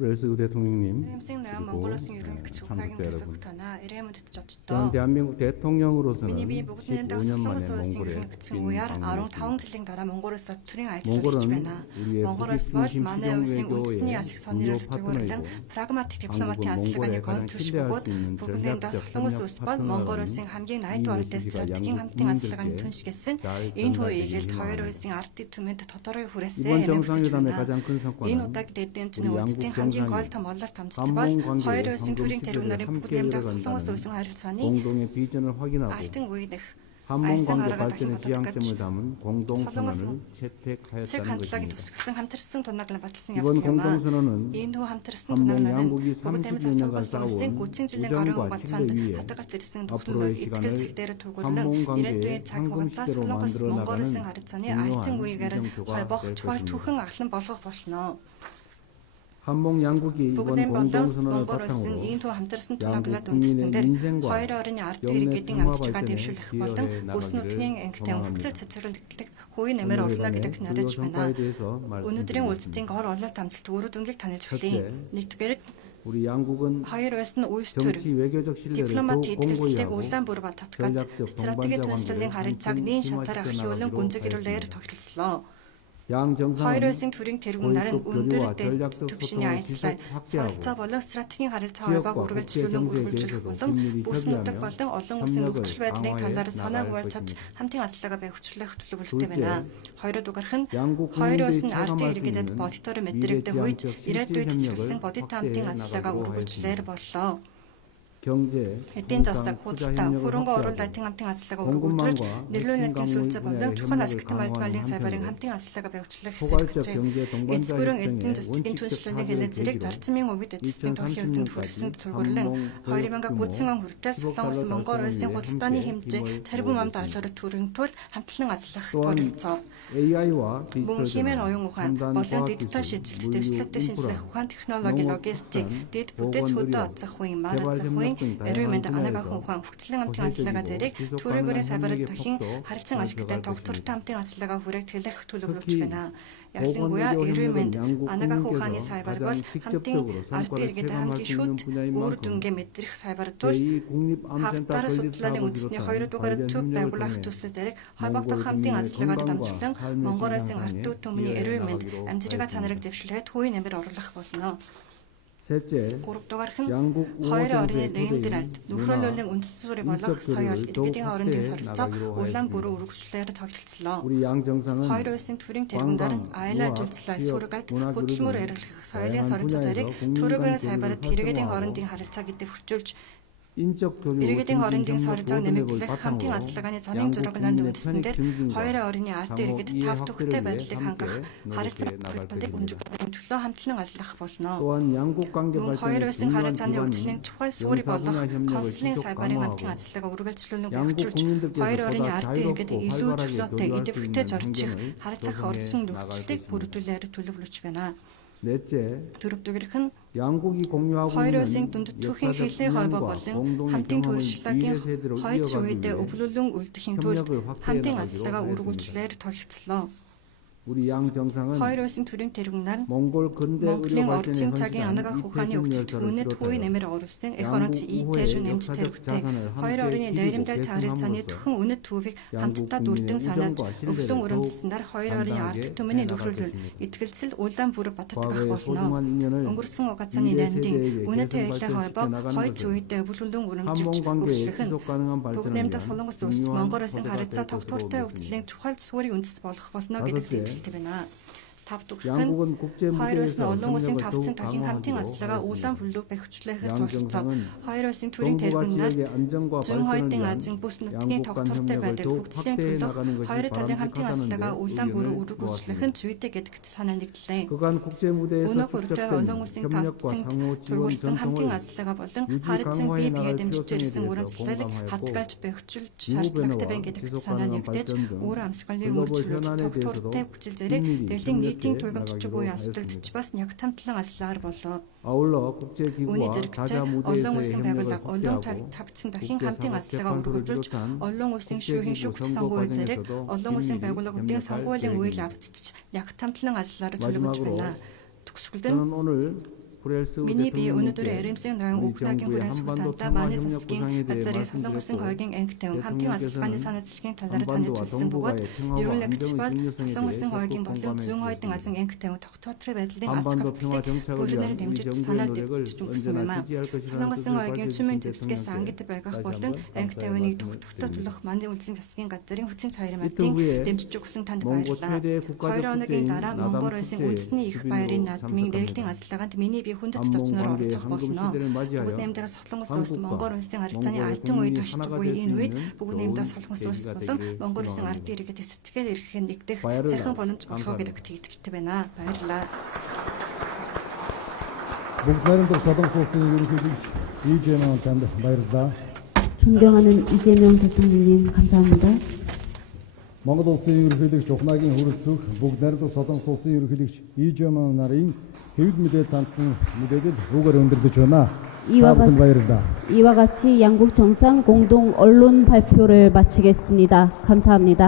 후레스 대통령님, 또한 대한민국 대통령으로서는 15년 만에 몽골에 몽골은 우리의 부익부 심시정 외교의 중요 파트너이고 한국은 몽골에 가장 신뢰할 수 있는 전략적 협력 파트너라는 이웃이가 양국 국민들께 잘 전달되기 희망합니다. 이번 정상회담의 가장 큰 성과는 우리 양국 한몽 관계의 황금 시대를 함께 이뤄간다는 공동의 비전을 확인하고 한몽 관계 발전의 지향점을 담은 공동선언을 채택하였다는 것입니다. 이번 공동선언은 한몽 양국이 30여 년간 쌓아온 우정과 신뢰 위에 앞으로의 시간을 한몽 관계의 황금 시대로 만들어 나가는 중요한 비전표가 될 것입니다. 한몽 양국이 이번 공동선언을 바탕으로 양국 국민의 민생과 영내 평화 발전에 기여해 나가기를 소망합니다. 오늘의 주요 성과에 대해서 말씀드리겠습니다. 첫째, 우리 양국은 정치 외교적 신뢰를 더욱 공고히 하고 전략적 동반자 관계를 함께 심화시켜 나가기로 양 정상은 고위급 교류와 전략적 소통을 지속 확대하고 지역과 국제 정세에 대해서도 긴밀히 협의하며 협력을 강화해 나갈 것입니다. 둘째, 양국 국민들이 체감할 수 있는 미래지향적 실질 협력을 확대해 나가기로 하였습니다. 경제, 투자 협력을 확대하고 공급망과 핵심 광물 분야의 협력을 강화하는 한편으로 포괄적 경제 동반자 협정의 원칙적 파괴를 계기로 2030년까지 한몽 교역 규모 10억 달러 달성을 위해 함께 힘을 모으겠습니다. 또한 AI와 디지털 전환, 첨단 과학기술, 물류, 인프라, 농업 축산, 보건 의료, 개발 협력 등 다양한 분야에서 고질적이고 지속 가능한 협력의 폭도 밝혀지고 ялангуяа эрүүмэнд анагаах ухааны сайбар бол хамтын арт иргэд хамгийн шүд үр дүнгээ мэдрэх сайбар тул хавтар судлалын үндэсний 2 дугаар төв байгуулах төсөл зэрэг холбогдох хамтын ажиллагаар дамжуулан Монголын арт түмний эрүүмэнд амжилттай чанарыг дэвшүүлэхэд хувийн нэмэр оруулах болно. 셋째, 양국 хоёр орны нийгэмдэр аль нөхрөлөлийн үндэс суурийг болох соёл, иргэдийн хоорондын солилцоо улаан бүрэн үргэлжлүүлээр тогтолцлоо. Хоёр улсын төрийн тэргүүнээр аяла зүйлслэл суурьгаад хөдөлмөр эрхлэх соёлын сорилцоо зэрэг төрөөрийн сайбарт иргэдийн хоорондын харилцааг идэвхжүүлж иргэдийн хоорондын солилцоог нэмэгдүүлэх хамтын ажиллагааны замын зурглаанд үндэстэн дээр хоёр орны арт иргэд тав төгтэй байдлыг хангах харилцаа бүрдүүлэлтийг өнжүүлэх төлөө хамтлан ажиллах болно. Мөн хоёр улсын харилцааны өвчлөлийн чухал суурь болох консулын сайбарын хамтын ажиллагаа үргэлжлүүлэн хөгжүүлж хоёр орны арт иргэд илүү чөлөөтэй идэвхтэй зорчих харилцах орчин нөхцөлийг бүрдүүлээр төлөвлөж байна. дөрөвдүгээрх нь хоёр улсын дунд түүхийн хэлний холбоо болон хамтын туршлагын хоёр үедээ өвлөлөн үлдэхийн тулд хамтын ажиллагаа үргэлжлүүлээр тогтцлоо. хоёр улсын төрийн тэргүүнээр Монголын орчин цагийн анагаах ухааны өвчлөлт үнэт хувийн нэмэр оруулсан эх оронч ИТЖ нэмж тэрэгтэй хоёр орны дайрамдал харилцааны төхөн үнэт төвийг хамтдаа дүрдэн санааж өвлөн өрөмжсөнээр хоёр орны арт түмний нөхрөлөл итгэлцэл улаан бүр баттгах болно. Өнгөрсөн угаацааны нандин үнэт хэлний холбоо хоёр үедээ өвлөлөн өрөмжилж өвчлөх нь бүгд нэмдэ солонгос улс Монгол улсын харилцаа тогтвортой өвчлөлийн чухал суурийн үндэс болох болно гэдэг байна. Тавдугхан хоёр улсын олон улсын тавцсан дахин хамтын ажиллагаа улаан бүлэг бэхжүүлэхээр туслалцаа. Хоёр улсын төрийн тэргүүнээр зүүн хойдын Азийн бүс нутгийн тогтвортой байдал хөгжлийн төлөөх хоёр талын хамтын ажиллагаа улаан бүрэн үргэлжлэх нь зүйтэй гэдэгт санаа нэгдлээ. Өнөөх үрдээ олон улсын тавцсан төрүүлсэн хамтын ажиллагаа болон харилцан бие биеэ дэмжиж ирсэн урамчлалыг хадгалж бэхжүүлж шаардлагатай байна гэдэгт санаа нэгдэж өөр амсгалын мөрчлөлт тогтвортой хүчил зэрэг дэлхийн нийт нийтийн 투입 туйгамчч буюу асуудалд бас яг тамтлан ажиллаар болов. 아울러 국제기구와 Үүний зэрэгцээ 다자 олон 무대에서의 улсын байгууллага 협력을 олон 확대하고 тавцсан дахин хамтын 국제사법 ажиллагаа өргөжүүлж 재판소를 олон улсын шүүхийн шүүгч 선거 сонгуулийн зэрэг 과정에서도 олон улсын 긴밀히 байгууллагуудын 협력할 сонгуулийн үйл 계획입니다. авчиж яг тамтлан ажиллаар төлөвлөж 마지막으로 байна. Төгсгөлд нь 저는 오늘 브렐스 миний бие өнөөдөр 대통령님께 에림스ийн ноён 우리 Украинагийн 정부의 хүрээнд 한반도 суултанда 평화 Бааны 협력 засгийн 구상에 대해 газрын Солонгосын 말씀드렸고 хойгийн ангитай хамтын ажиллагааны санаа зэлгийн талаар таны 한반도와 төлсөн бөгөөд 동북아의 평화와 ерөнхийдөө 안정의 бол 중요성에 대해 Солонгосын хойгийн 적극 болон 공감해 зүүн хойдын 주셨습니다. азан ангитай тогтоотрын байдлын 한반도 평화 아스카프트ыг 정착을 보존을 위한 우리 дэмжиж 정부의 санаа 노력을 дэвшиж өгсөн юм 언제나 аа. 지지할 것이라는 Солонгосын 뜻을 хойгийн 밝혀주신 чимэн зэвсгээс 대통령께 ангид байгах 다시 болон 한번 ангитай 감사의 үнийг 말씀을 тогтоох төлөх Манны улсын засгийн газрын хүчин чармайлтын 이틀 후에 дэмжиж өгсөн танд 몽고 баярлалаа. 최대 국가적 2 хоногийн 축제인 дараа 나담 Монгол улсын 축제에 үндэсний их 주빈으로 баярын наадмын нээлтийн 참석합니다. ажиллагаанд миний бие хүндэт 한몽 зочноор 관계의 оролцох 황금 болно. 시대를 맞이하여 Бүгд нэмдэр Солонгос улс 한국과 Монгол улсын харилцааны 몽골 альтан үед 국민이 оршиж 하나가 буй 될 수 энэ үед 있는 бүгд 좋은 нэмдэр Солонгос улс 계기가 болон 되기를 Монгол улсын ард 기원합니다. иргэд сэтгэл эрхэнд нэгдэх баярлалаа. сайхан боломж болох 감사합니다. гэдэгт итгэдэг байна. Баярлалаа. Бүгд найрамдах Солонгос улсын ерөнхийлөгч Ижэм танд баярлалаа. 존경하는 이재명 대통령님 감사합니다. Монгол улсын ерөнхийлөгч Ухнагийн хүрэлцэх бүгд найрамдах Солонгос улсын ерөнхийлөгч Ижэм нарын хэвд мэдээ тандсан мэдээлэл рүүгээр өндөрлөж байна. 이와 та бүхэнд 같이, баярлалаа. 이와 같이 양국 정상 공동 언론 발표를 마치겠습니다. 감사합니다.